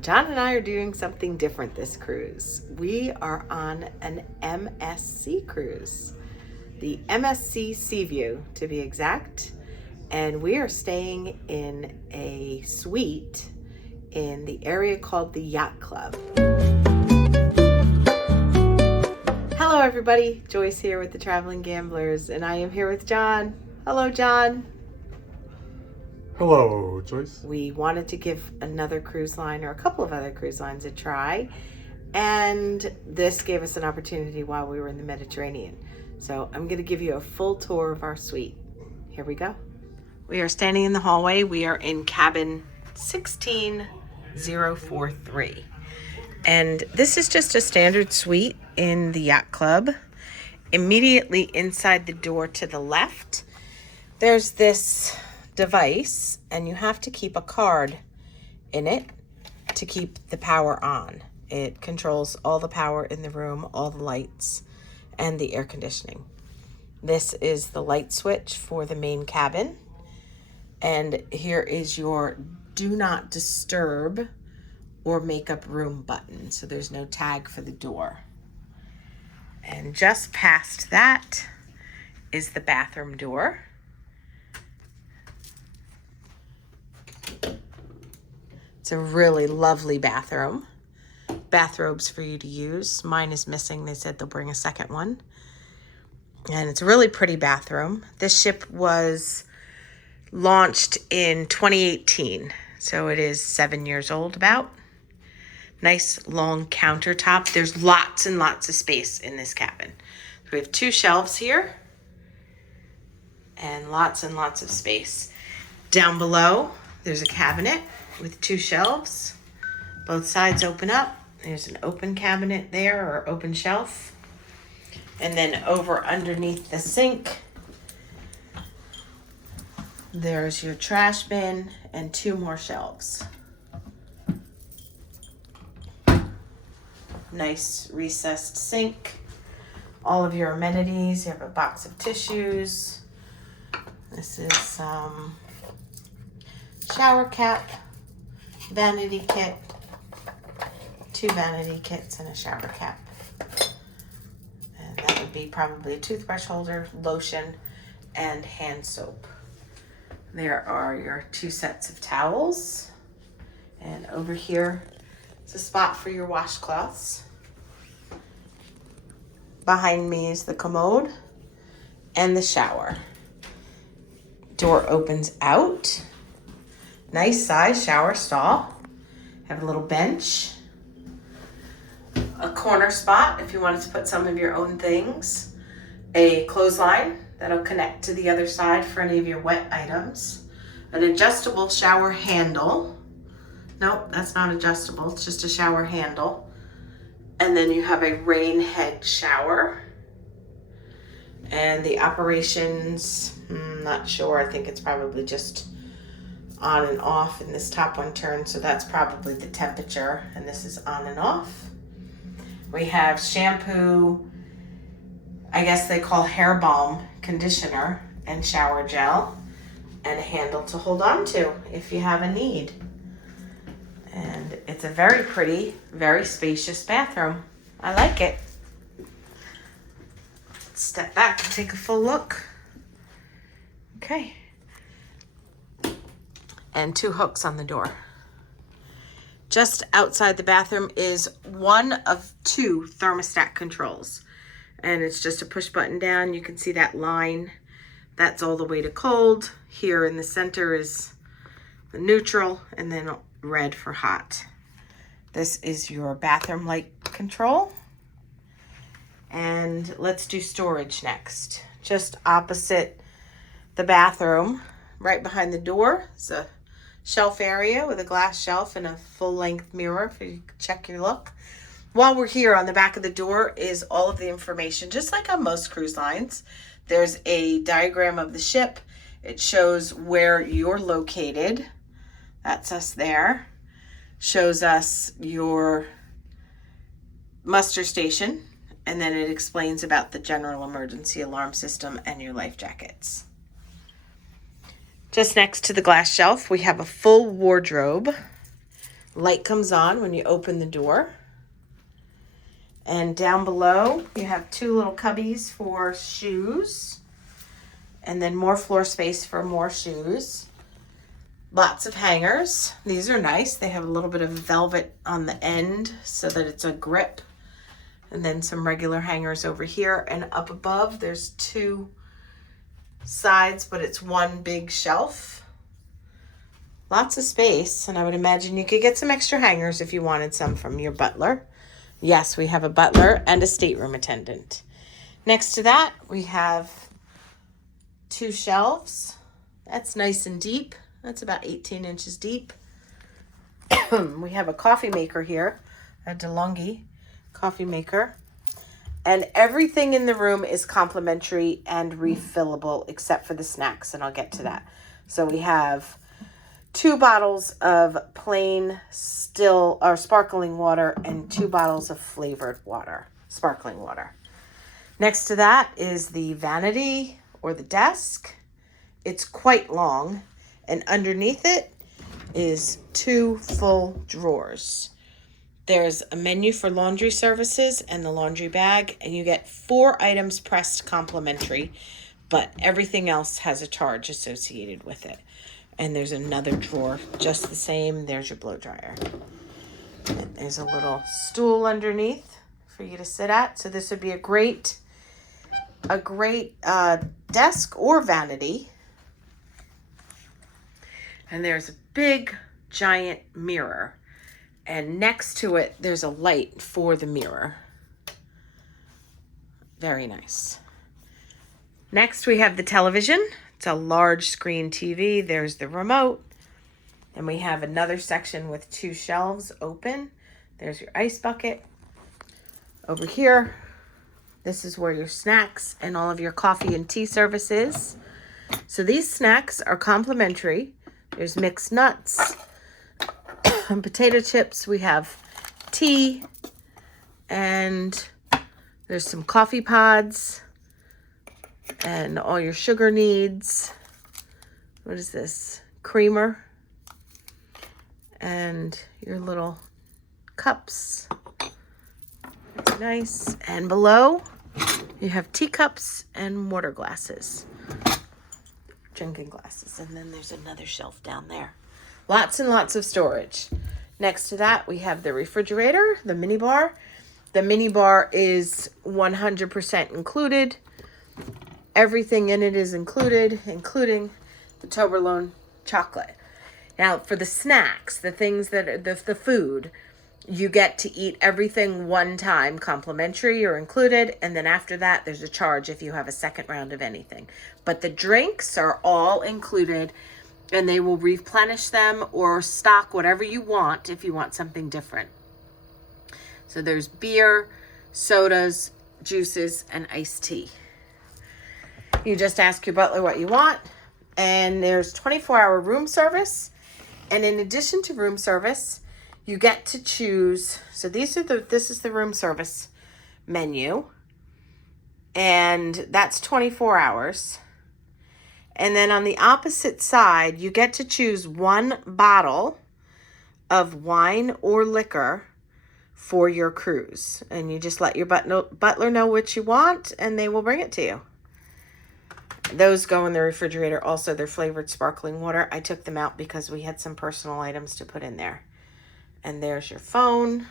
John and I are doing something different this cruise. We are on an MSC cruise, the MSC Seaview to be exact, and we are staying in a suite in the area called the Yacht Club. Hello everybody, Joyce here with the Traveling Gamblers, and I am here with John. Hello John. Hello, Joyce. We wanted to give another cruise line or a couple of other cruise lines a try, and this gave us an opportunity while we were in the Mediterranean. So I'm going to give you a full tour of our suite. Here we go. We are standing in the hallway. We are in cabin 16043. And this is just a standard suite in the Yacht Club. Immediately inside the door to the left, there's this device, and you have to keep a card in it to keep the power on. It controls all the power in the room, all the lights, and the air conditioning. This is the light switch for the main cabin, and here is your do not disturb or makeup room button, so there's no tag for the door. And just past that is the bathroom door. It's a really lovely bathroom. Bathrobes for you to use. Mine is missing. They said they'll bring a second one. And it's a really pretty bathroom. This ship was launched in 2018, so it is 7 years old about. Nice long countertop. There's lots and lots of space in this cabin. So we have 2 shelves here and lots of space. Down below, there's a cabinet with 2 shelves. Both sides open up. There's an open cabinet there, or open shelf. And then over underneath the sink, there's your trash bin and 2 more shelves. Nice recessed sink. All of your amenities. You have a box of tissues. This is shower cap, vanity kit, 2 vanity kits, and a shower cap. And that would be probably a toothbrush holder, lotion, and hand soap. There are your 2 sets of towels. And over here is a spot for your washcloths. Behind me is the commode and the shower. Door opens out. Nice size shower stall. Have a little bench. A corner spot if you wanted to put some of your own things. A clothesline that'll connect to the other side for any of your wet items. An adjustable shower handle. Nope, that's not adjustable. It's just a shower handle. And then you have a rain head shower. And the operations, not sure. I think it's probably just on and off, and this top one turns, so that's probably the temperature, and this is on and off. We have shampoo, I guess they call hair balm, conditioner, and shower gel, and a handle to hold on to if you have a need. And it's a very pretty, very spacious bathroom. I like it. Let's step back and take a full look. Okay. And 2 hooks on the door. Just outside the bathroom is one of 2 thermostat controls. And it's just a push button down. You can see that line. That's all the way to cold. Here in the center is the neutral, and then red for hot. This is your bathroom light control. And let's do storage next. Just opposite the bathroom, right behind the door, is a shelf area with a glass shelf and a full-length mirror for you to check your look. While we're here, on the back of the door is all of the information, just like on most cruise lines. There's a diagram of the ship. It shows where you're located. That's us there. Shows us your muster station, and then it explains about the general emergency alarm system and your life jackets. Just next to the glass shelf, we have a full wardrobe. Light comes on when you open the door. And down below, you have 2 little cubbies for shoes. And then more floor space for more shoes. Lots of hangers. These are nice. They have a little bit of velvet on the end so that it's a grip. And then some regular hangers over here. And up above, there's 2 sides, but it's one big shelf. Lots of space. And I would imagine you could get some extra hangers if you wanted some from your butler. Yes, we have a butler and a stateroom attendant. Next to that, we have 2 shelves. That's nice and deep. That's about 18 inches deep. We have a coffee maker here, a DeLonghi coffee maker. And everything in the room is complimentary and refillable except for the snacks, and I'll get to that. So we have 2 bottles of plain still or sparkling water and 2 bottles of flavored water, sparkling water. Next to that is the vanity or the desk. It's quite long, and underneath it is 2 full drawers. There's a menu for laundry services and the laundry bag, and you get 4 items pressed complimentary, but everything else has a charge associated with it. And there's another drawer just the same. There's your blow dryer. And there's a little stool underneath for you to sit at. So this would be a great desk or vanity. And there's a big giant mirror. And next to it, there's a light for the mirror. Very nice. Next, we have the television. It's a large screen TV. There's the remote. And we have another section with 2 shelves open. There's your ice bucket. Over here, this is where your snacks and all of your coffee and tea service is. So these snacks are complimentary. There's mixed nuts, potato chips. We have tea, and there's some coffee pods and all your sugar needs. What is this? Creamer and your little cups. Nice. And below you have teacups and water glasses, drinking glasses. And then there's another shelf down there. Lots and lots of storage. Next to that, we have the refrigerator, the mini bar. The mini bar is 100% included. Everything in it is included, including the Toblerone chocolate. Now, for the snacks, the things that are the food, you get to eat everything one time, complimentary or included, and then after that, there's a charge if you have a second round of anything. But the drinks are all included, and they will replenish them or stock whatever you want if you want something different. So there's beer, sodas, juices, and iced tea. You just ask your butler what you want, and there's 24-hour room service. And in addition to room service, you get to choose. So this is the room service menu, and that's 24 hours. And then on the opposite side, you get to choose 1 bottle of wine or liquor for your cruise. And you just let your butler know what you want, and they will bring it to you. Those go in the refrigerator. Also, they're flavored sparkling water. I took them out because we had some personal items to put in there. And there's your phone.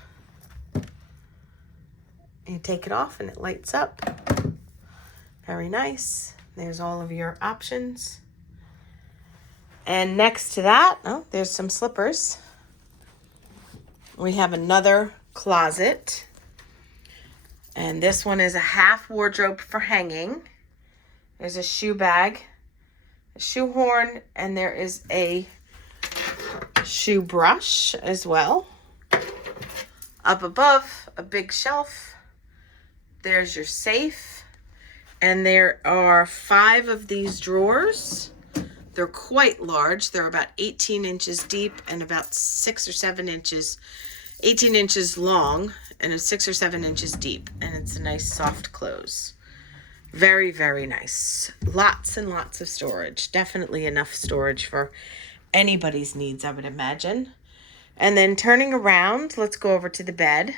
You take it off and it lights up. Very nice. There's all of your options. And next to that, there's some slippers. We have another closet. And this one is a half wardrobe for hanging. There's a shoe bag, a shoe horn, and there is a shoe brush as well. Up above, a big shelf. There's your safe. And there are 5 of these drawers. They're quite large. They're about 18 inches deep and about 6 or 7 inches, 18 inches long and 6 or 7 inches deep. And it's a nice soft close. Very, very nice. Lots and lots of storage. Definitely enough storage for anybody's needs, I would imagine. And then turning around, let's go over to the bed.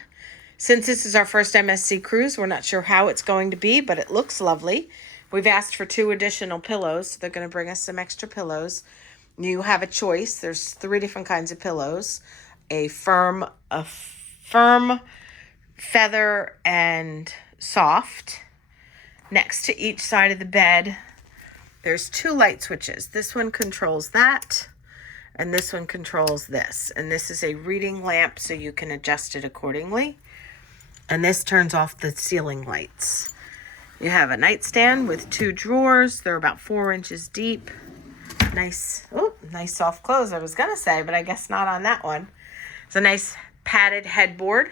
Since this is our first MSC cruise, we're not sure how it's going to be, but it looks lovely. We've asked for 2 additional pillows. So they're going to bring us some extra pillows. You have a choice. There's 3 different kinds of pillows. A firm, feather, and soft. Next to each side of the bed, there's 2 light switches. This one controls that, and this one controls this. And this is a reading lamp, so you can adjust it accordingly. And this turns off the ceiling lights. You have a nightstand with 2 drawers. They're about 4 inches deep. Nice, nice soft clothes, I was gonna say, but I guess not on that one. It's a nice padded headboard.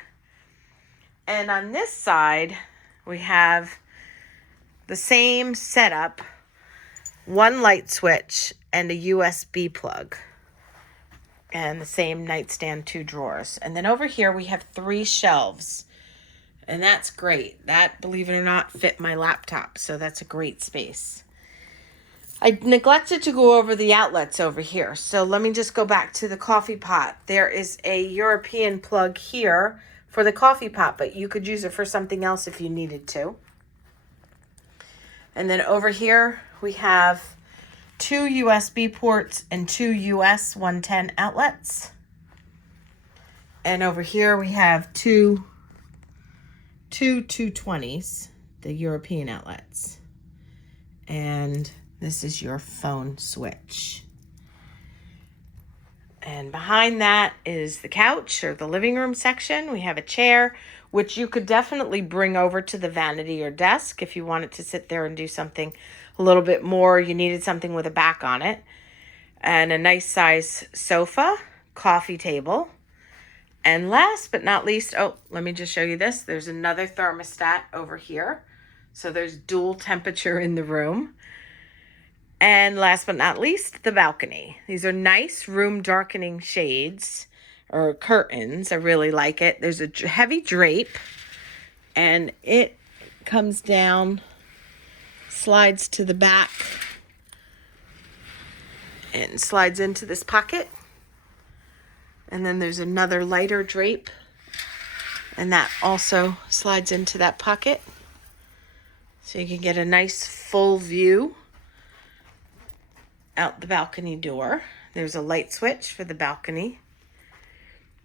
And on this side, we have the same setup, 1 light switch and a USB plug. And the same nightstand, 2 drawers. And then over here, we have 3 shelves. And that's great. That, believe it or not, fit my laptop. So that's a great space. I neglected to go over the outlets over here. So let me just go back to the coffee pot. There is a European plug here for the coffee pot, but you could use it for something else if you needed to. And then over here, we have 2 USB ports and 2 US 110 outlets. And over here, we have two 220s, the European outlets. And this is your phone switch. And behind that is the couch or the living room section. We have a chair, which you could definitely bring over to the vanity or desk if you wanted to sit there and do something a little bit more. You needed something with a back on it. And a nice size sofa, coffee table. And last but not least, let me just show you this. There's another thermostat over here. So there's dual temperature in the room. And last but not least, the balcony. These are nice room darkening shades or curtains. I really like it. There's a heavy drape and it comes down, slides to the back and slides into this pocket. And then there's another lighter drape and that also slides into that pocket. So you can get a nice full view out the balcony door. There's a light switch for the balcony.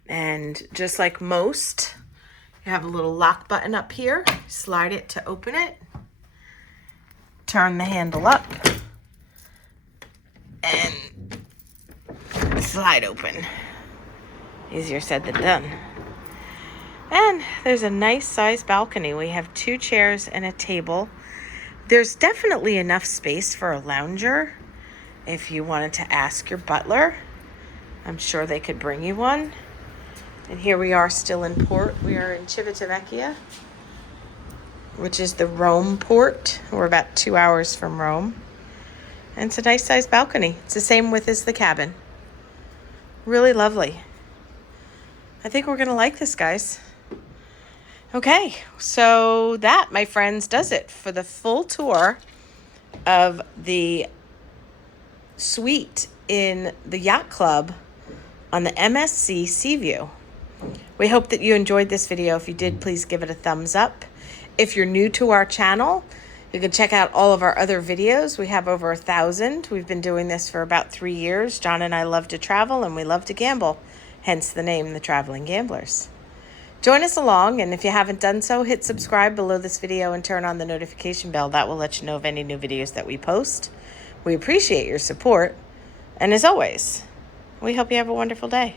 And just like most, you have a little lock button up here. Slide it to open it. Turn the handle up. And slide open. Easier said than done. And there's a nice sized balcony. We have 2 chairs and a table. There's definitely enough space for a lounger. If you wanted to ask your butler, I'm sure they could bring you one. And here we are still in port. We are in Civitavecchia, which is the Rome port. We're about 2 hours from Rome. And it's a nice sized balcony. It's the same width as the cabin. Really lovely. I think we're going to like this, guys. Okay, so that, my friends, does it for the full tour of the suite in the Yacht Club on the MSC Seaview. We hope that you enjoyed this video. If you did, please give it a thumbs up. If you're new to our channel, you can check out all of our other videos. We have over 1,000. We've been doing this for about 3 years. John and I love to travel and we love to gamble, hence the name, The Traveling Gamblers. Join us along, and if you haven't done so, hit subscribe below this video and turn on the notification bell. That will let you know of any new videos that we post. We appreciate your support, and as always, we hope you have a wonderful day.